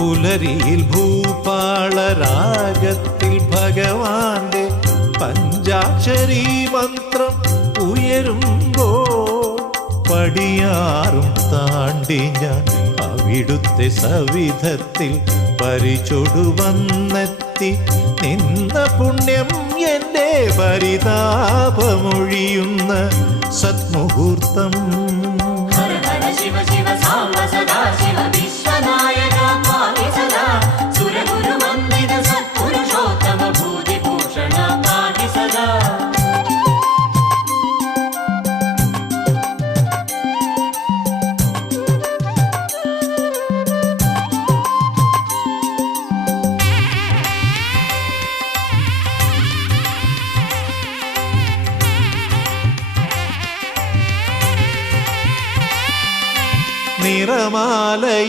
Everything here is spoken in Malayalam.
പുലരിയിൽ ഭൂപാളരാഗത്തിൽ ഭഗവാന്റെ പഞ്ചാക്ഷരി മന്ത്രം ഉയരുമ്പോ പടിയാറും താണ്ടി ഞാൻ അവിടുത്തെ സവിധത്തിൽ പരിചൊടുവന്നെത്തി നിന്ന പുണ്യം എൻ്റെ പരിതാപമൊഴിയുന്ന സത്മുഹൂർത്തം. നിറമാല